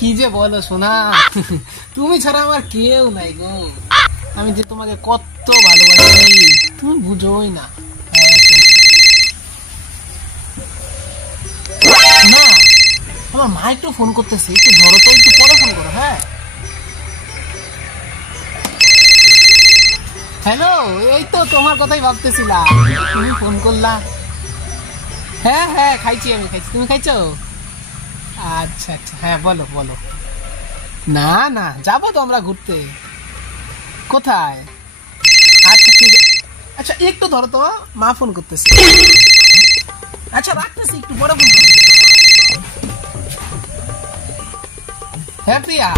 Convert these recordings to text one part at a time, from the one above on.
কি যে বলো সোনা, তুমি ছাড়া আমার কেউ নাই গো। আমি যে তোমাকে কত ভালোবাসি তুমি বুঝোই না। না আমার মা একটু ফোন করতেছে, একটু ধরো তো, একটু পরে ফোন করো। হ্যাঁ হ্যালো, এই তো তোমার কথাই ভাবতেছিলাম, তুমি ফোন করলা। হ্যাঁ হ্যাঁ খাইছি, আমি খাইছি, তুমি খাইছো? আচ্ছা আচ্ছা, হ্যাঁ বলো বলো। না না যাবো তো আমরা ঘুরতে। কোথায়? আচ্ছা ঠিক আছে, আচ্ছা একটু ধরো তো, মা ফোন করতেছে। আচ্ছা রাখতেছি, একটু পরে ফোন করো। হ্যাঁ প্রিয়া,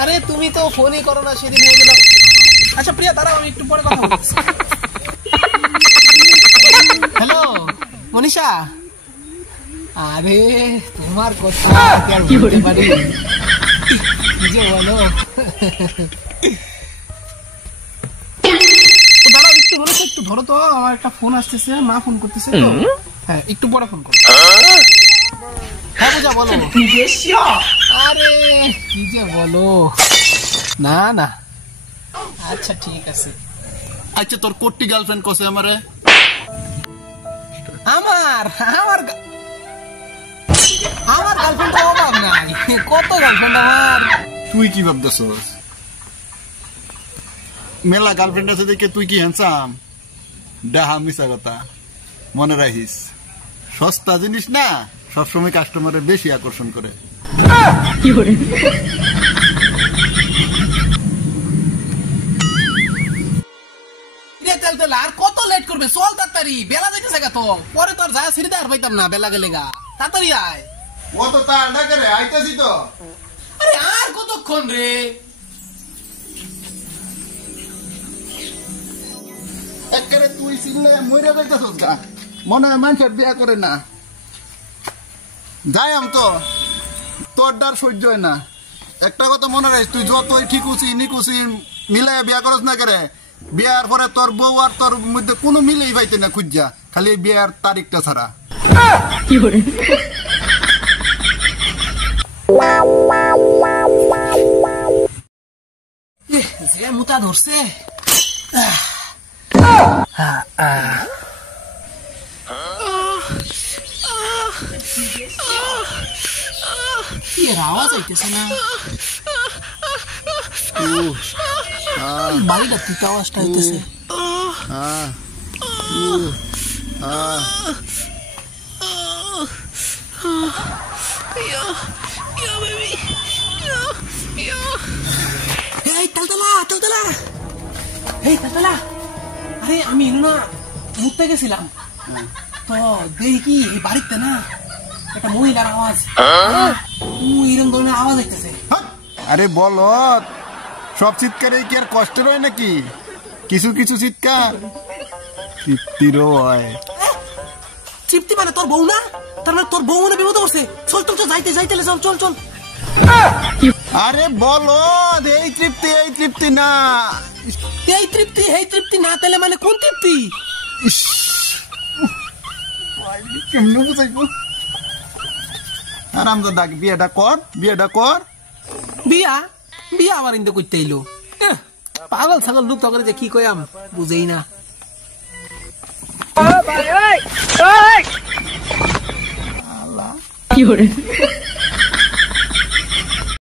আরে তুমি তো ফোনই করো না, সেদিন হয়ে গেল। আচ্ছা প্রিয়া দাঁড়াও, আমি একটু পরে কথা বলতেছি। হ্যালো মনীষা, আরে তোমার কথা কি বলতে পারি, কি যে বলো। দাঁড়াও একটু ধরো তো, একটু ধরো তো, আমার একটা ফোন আসতেছে, মা ফোন করতেছে তো। হ্যাঁ একটু পরে ফোন করো। হ্যাঁ পূজা বলো। আরে কি যে বলো, না না আচ্ছা ঠিক আছে। আচ্ছা তোর কোটি গার্লফ্রেন্ড কসে আমারে? আমার আমার আমার গার্লফ্রেন্ড তো অভাব নাই, কত গার্লফ্রেন্ড আমার। তুই কি ভাবতেছস? মেলা গার্লফ্রেন্ড আছে দেখে তুই কি হ্যান্ডসাম? ডাহা মিশা কথা, মনে রাখিস সস্তা জিনিস না সবসময় কাস্টমারের বেশি আকর্ষণ করে। আর কত লেট করবে, চল তাড়াতাড়ি, বেলা দেখেছে তো, পরে তোর যা সিঁড়িতে আর পাইতাম না, বেলা গেলে গা, তাড়াতাড়ি আয়। ও তো তার ডাকে রে, আইতাছি তো। আরে আর কতক্ষণ রে? একেবারে তুই চিনলে মরে যাইতেছস গা, মনে হয় মানুষের বিয়া করে না। যাই আম তো, তোর ডার সহ্য হয় না। একটা কথা মনে রাখিস, তুই যতই ঠিকুচি নিকুচি মিলাই বিয়া করস না করে, বিয়ার পরে তোর বউ আর তোর মধ্যে কোনো মিলেই পাইতে না খুঁজা, খালি বিয়ার তারিখটা ছাড়া। যে মুতা ধরছে, আওয়াজ আইতেছে না, বাড়িটা থেকে আওয়াজটা আইতেছে। এই তালতলা তালতলা, এই তালতলা, আরে আমি না ঘুরতে গেছিলাম তো, দেখি এই বাড়িতে না একটা মহিলার আওয়াজ, এরকম ধরনের আওয়াজ আইতেছে। আরে বলো, সব চিৎকারে কি আর কষ্টের হয় নাকি? কিছু কিছু চিৎকার তৃপ্তিরও হয়। তৃপ্তি মানে তোর বউ না? তার মানে তোর বউ মনে বিপদ করছে। চল চল চল, যাইতে যাইতে চল চল চল। আরে বলো, এই তৃপ্তি না, এই তৃপ্তি না, তাহলে মানে কোন তৃপ্তি? কেমন বুঝাইবো? আরাম তো ডাক, বিয়েটা কর, বিয়েটা কর। বিয়া বিয়া আবার ইন্দে করতে এলো, পাগল ছাগল লোক তখন যে কি কয়াম বুঝেই না। কি